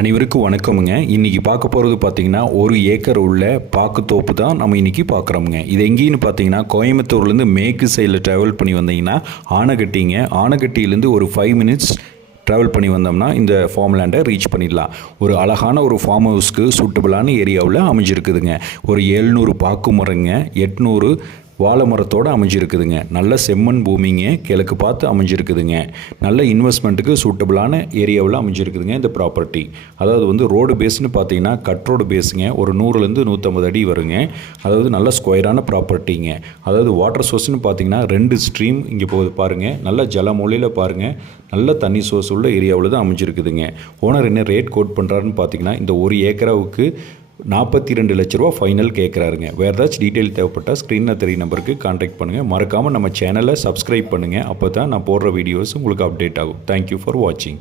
அனைவருக்கும் வணக்கமுங்க. இன்றைக்கி பார்க்க போகிறது பார்த்திங்கன்னா 1 ஏக்கர் உள்ள பாக்குத்தோப்பு தான் நம்ம இன்றைக்கி பார்க்குறோமுங்க. இது எங்கேன்னு பார்த்தீங்கன்னா கோயம்புத்தூர்லேருந்து மேற்கு சைடில் ட்ராவல் பண்ணி வந்தீங்கன்னா ஆனகட்டிங்க. ஆனகட்டியிலேருந்து ஒரு 5 மினிட்ஸ் ட்ராவல் பண்ணி வந்தோம்னா இந்த ஃபார்ம் லேண்டை ரீச் பண்ணிடலாம். ஒரு அழகான ஒரு ஃபார்ம் ஹவுஸ்க்கு சூட்டபிளான ஏரியாவில் அமைஞ்சிருக்குதுங்க. ஒரு 700 பாக்கு மரங்க, 800 வாழை மரத்தோடு அமைஞ்சிருக்குதுங்க. நல்ல செம்மண் பூமிங்க, கிழக்கு பார்த்து அமைஞ்சிருக்குதுங்க. நல்ல இன்வெஸ்ட்மெண்ட்டுக்கு சூட்டபிளான ஏரியாவில் அமைஞ்சிருக்குதுங்க இந்த ப்ராப்பர்ட்டி. அதாவது ரோடு பேஸ்னு பார்த்தீங்கன்னா கட் ரோடு பேஸுங்க. ஒரு 100லேருந்து 150 அடி வருங்க. அதாவது நல்ல ஸ்கொயரான ப்ராப்பர்ட்டிங்க. அதாவது வாட்டர் சோர்ஸ்னு பார்த்தீங்கன்னா 2 ஸ்ட்ரீம் இங்கே போகுது பாருங்கள். நல்ல ஜலமொழியில் பாருங்கள். நல்ல தண்ணி சோர்ஸ் உள்ள ஏரியாவில் தான் அமைஞ்சிருக்குதுங்க. ஓனர் என்ன ரேட் கோட் பண்ணுறாருன்னு பார்த்தீங்கன்னா இந்த 1 ஏக்கராவுக்கு 42 லட்ச ரூபா ஃபைனல் கேட்குறாருங்க. வேறு ஏதாச்சும் டீட்டெயில் தேவைப்பட்டால் ஸ்க்ரீனில் தெரிய நம்பருக்கு கான்டாக்ட் பண்ணுங்கள். மறக்காமல் நம்ம சேனலை சப்ஸ்கிரைப் பண்ணுங்கள். அப்போ தான் நான் போடுற வீடியோஸ் உங்களுக்கு அப்டேட் ஆகும். தேங்க்யூ ஃபார் வாட்சிங்.